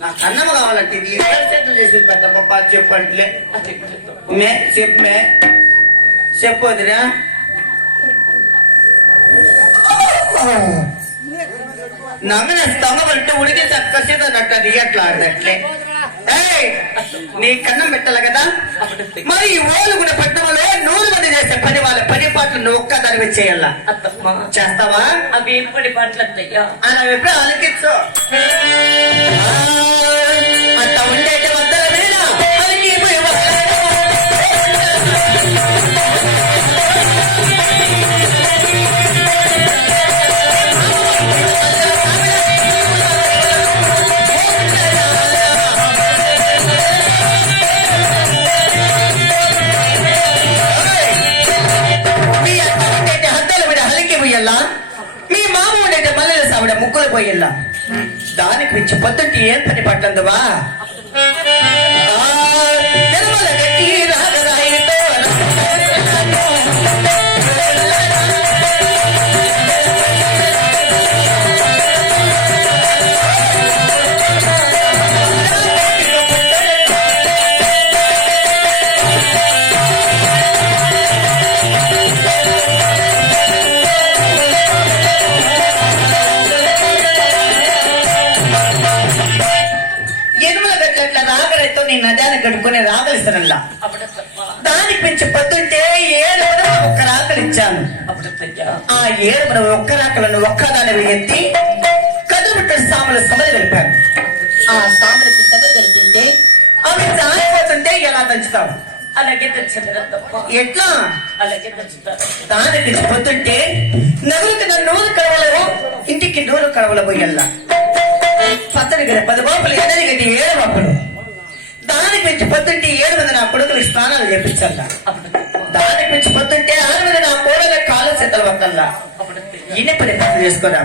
నా కన్నమ్మ అన్నం కావాలంటే ఇది సెటిల్ చేసేది పెద్దమ్మ పాత చెప్పు అంటే మే చెప్పు మే. చెప్పు వదినా. నమ్మిన స్తంభం అంటే చక్కసేది అన్నట్టు అది ఎట్లా ఆడట్లే నీ కన్నం పెట్టాలి కదా? మరి ఈ ఓలు కూడా పని పని పాటలు నువ్వు ఒక్క దాని చేయాల? అత్తమ్మ. చేస్తావా? అవి ఎప్పటి పట్లత్తయ్యా అని ఎప్పుడు ఆలోచించు మీ మామ ఉండేటి మల్లెల సావిడ ముగ్గులు పోయల్లా దానికి మించి పొద్దుంటి ఏం పని పట్టందువా నీ నదాన్ని గడుపుకునే రాగలిస్తానల్లా దానికి మించి పొద్దుంటే ఏడు ఒక్క రాకలు ఇచ్చాను. ఆ ఏడుపున ఒక్క రాకలను ఒక్కదాని ఎత్తి కదులుబిట్ట సాముల సభలు గడిపాను. ఆ సాములకి సభలు కలిపింటే ఆమె జారిపోతుంటే ఎలా దంచుతావు? అలాగే ఎట్లా? అలాగే దానికి పొద్దుంటే నగరికి నూరు కడవలు ఇంటికి నూరు కడవలు పోయల్లా పచ్చడి గడి పది బాపులు ఎనది గడి ఏడు బాపులు మించి పొద్దుంటే ఏడు మంది నా కొడుకులు స్నానాలు అప్పుడత్తమ్మ దానికి మించి పొద్దుంటే ఆరు మంది నా కోడల కాళ్ళ చేతలు వద్దల్లా ఈయన పని చేసుకోరా?